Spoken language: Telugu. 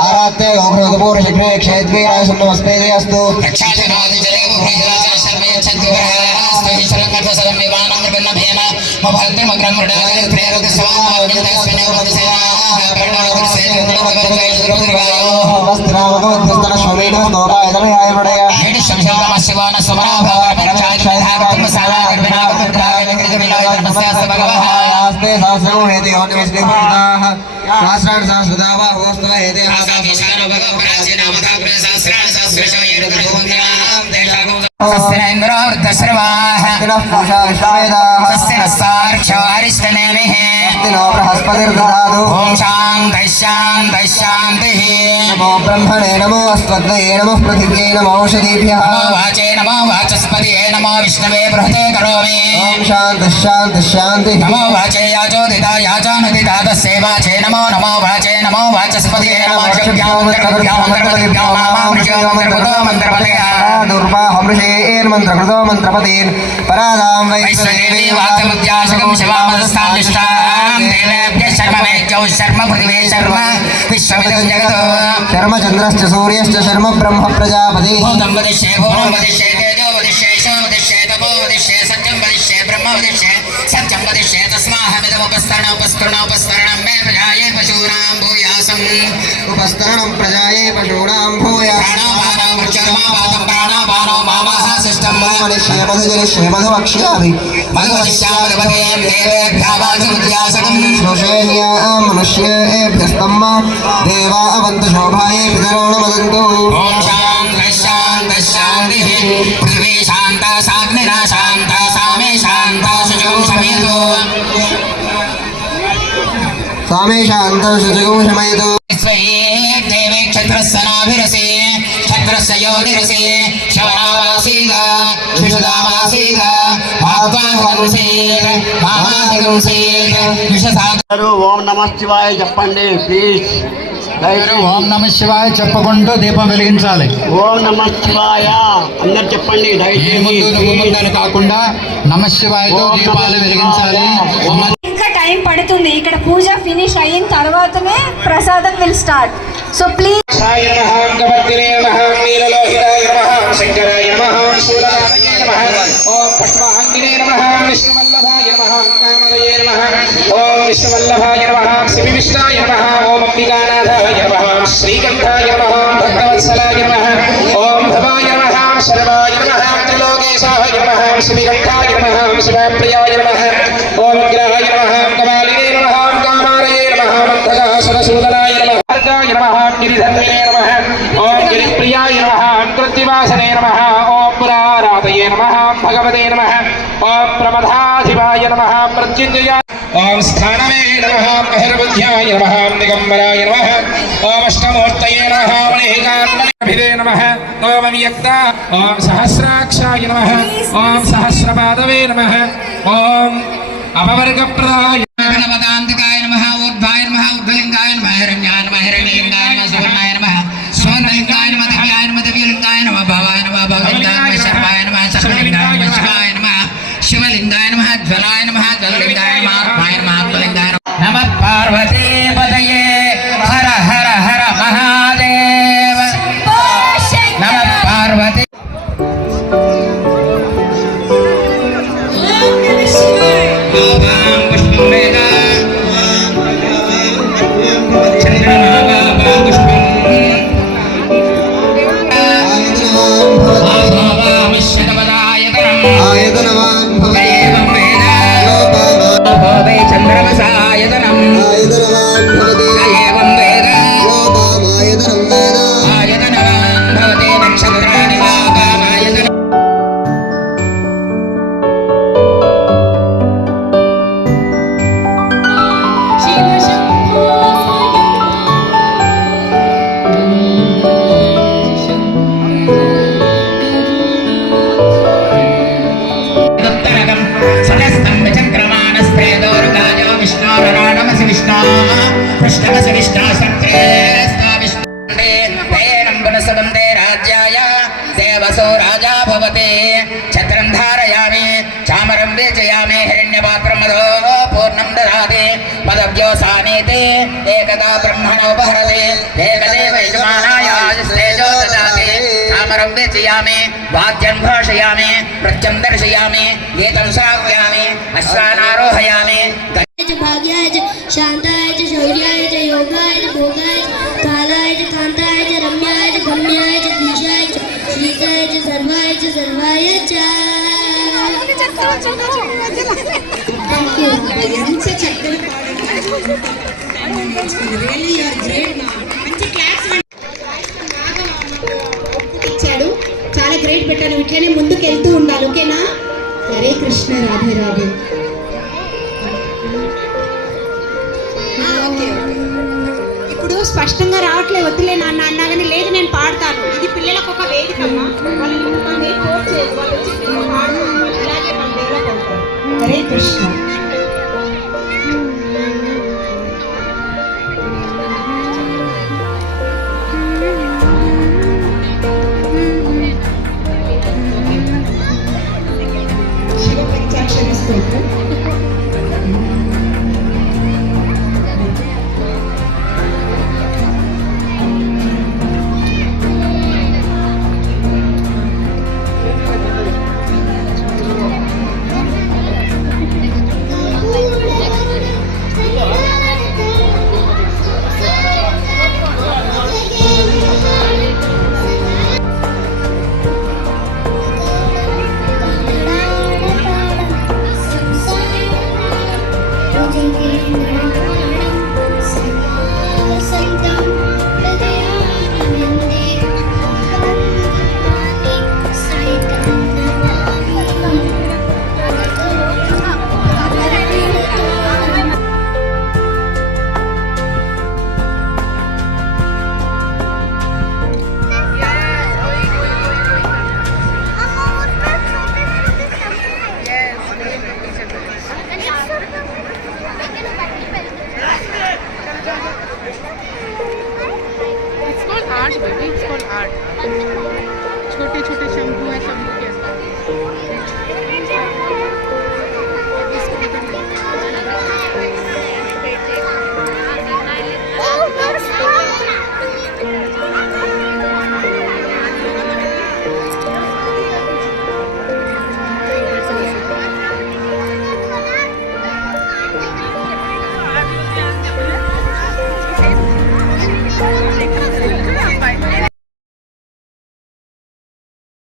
आरात्ते गौरवपूर्णशिग्रे क्षेद्वीरासन्नमस्मेदे अस्तु सहस्राणि सहस्रदा वा होस्तव हेते आसाविशानो भगव प्राचीना मदाग्र सहस्राणि सहस्रशो तस्य इन्द्रो वृद्धश्रवाः पूषा विश्ववेदाः तस्य नस्सार्क्षारिष्टनेमिः नो बृहस्पतिर्दधातु ॐ शान्तिः शान्तिः शान्तिः नमो ब्रह्मणे नमो अस्मद्वये नमः पृथिव्यै नमो औषधीभ्यः नमो वाचे नमो वाचस्पतये नमो विष्णवे बृहते करोमि ॐ शान्तिः शान्तिः शान्तिः नमो वाचे याचोदिता याचानुदिता तस्यै वाचे नमो नमो वाचे नमो वाचस्पतये नमो मंत्रकृतो मंत्रपतीन् परादां वैश्वदेवी वाक्यमुद्याशकं शिवामदस्तानिष्ठां देवेभ्यः शर्मवेद्यौ शर्म पृथिवी शर्म विश्वमिदं जगतो शर्म चन्द्रश्च सूर्यश्च शर्म ब्रह्म प्रजापति भूतं वदिष्ये तेजो वदिष्ये ईशो वदिष्ये तपो वदिष्ये सत्यं वदिष्ये ब्रह्म वदिष्ये सत्यं वदिष्ये तस्माहमिदमुपस्तरणं मे प्रजाये पशूनां भूयासम् उपस्तरणं प्रजाये पशूनां भूयासम् प्राणापानो मामः सिष्टं मनुष्ये मधुजनिष्ये मधुवक्ष्यामि मधुवक्ष्यामि देवेभ्यः वाचमुद्यासकं श्वशेन्या मनुष्येभ्यस्तम् देवा अवन्तु शोभाये पितरो नमदन्तु ॐ शान्तिः शान्तिः शान्तिः पृथिवी शान्ता साग्निना शान्ता सामे शान्ता शुचिं शमयतु सामे शान्ता शुचिं शमयतु देवे क्षत्रस्य नाभिरसे क्षत्रस्य योनिरसे शवनामासीद शिशुदामासीद आत्माहंसेद महाहंसेद विषसागरो ఓం నమః శివాయ చెప్పండి ప్లీజ్ ఓం నమః శివాయ చెప్పుకుంటూ దీపం వెలిగించాలి ఓం నమః శివాయ అందరూ చెప్పండి దయచేసి కాకుండా నమః శివాయతో దీపాలు వెలిగించాలి ఇంకా టైం పడుతుంది ఇక్కడ పూజ ఫినిష్ అయిన తర్వాతనే ప్రసాదం విల్ స్టార్ట్ సో ప్లీజ్ సాయ నమః గవత్తినే నమః నీలలోహితాయ నమః శంకరాయ నమః శూలనాయ నమః ఓం పద్మహంగినే నమః విష్ణువల్లభాయ నమః కామరయే నమః ఓం విష్ణువల్లభాయ నమః శ్రీవిష్ణాయ నమః ఓం అంబికానాథాయ నమః శ్రీకంఠాయ నమః భక్తవత్సలాయ నమః ఓం భవాయ నమః శరవాయ నమః త్రిలోకేశాయ నమః శ్రీకంఠాయ నమః శివప్రియాయ నమః ఓం గ్రహాయ నమః కమాలినే నమః కామారయే నమః మంతగాసురసూదనాయ నమః अर्गाय नमः गिरिधर्मिणे नमः ओम गिरिप्रियाय नमः कृत्तिवासने नमः ओम पुरारातये नमः भगवते नमः ओम प्रमदाधिपाय नमः प्रत्युञ्जयाय ओम स्थानवे नमः महिर्बुद्ध्याय नमः दिगंबराय नमः ओम अष्टमूर्तये नमः मणिकान्मणिभिदे नमः ओम व्यक्ता ओम सहस्राक्षाय नमः ओम सहस्रपादवे नमः ओम अपवर्गप्रदाय नमः नमः ऊर्ध्वाय नमः ऊर्ध्वलिंगाय नमः हिरण्याय नमः हिरण्यलिंगाय नमः सुवर्णाय नमः सुवर्णलिंगाय नमः दिव्याय नमः दिव्यलिंगाय नमः भवाय नमः भगवन्ताय नमः शर्वाय नमः सर्वलिंगाय नमः शिवाय नमः शिवलिंगाय नमः ज्वलाय नमः ज्वललिंगाय नमः आत्माय नमः आत्मलिंगाय नमः पार्वती पतये हर हर हर महादेव नमः पार्वती देवसो राजा भवते छत्रं धारयामि चामरं वेचयामि हिरण्यपात्रं मदो पूर्णं ददाति राज्योसामीते एकदा ब्रह्मणोपहरते एकदेव यजमानाय आयुस्तेजो ददाति सामरं वेचयामि वाद्यं घोषयामि प्रत्यं दर्शयामि गीतं श्रावयामि अश्वानारोहयामि भाग्याय च शान्ताय च शौर्याय च योगाय च भोगाय च कालाय च कान्ताय च रम्याय च गम्याय च धीशाय च श्रीताय च सर्वाय च सर्वाय च Thank you. ఎంత చక్కని ఇచ్చాడు, చాలా గ్రేట్ పెట్టాను. ఇట్లనే ముందుకు వెళ్తూ ఉండాలి, ఓకేనా? హరే కృష్ణ, రాధే రాధే. ఇప్పుడు స్పష్టంగా రావట్లేదు, వద్దులే నాన్న అన్నా కానీ లేదు నేను పాడతాను. ఇది పిల్లలకు ఒక వేదికమ్మా, వాళ్ళు కోర్స్ చేయదు, వాళ్ళు వచ్చి పాడతారు, ఇలాగే మన డెవలప్ అవుతారు. హరే కృష్ణ.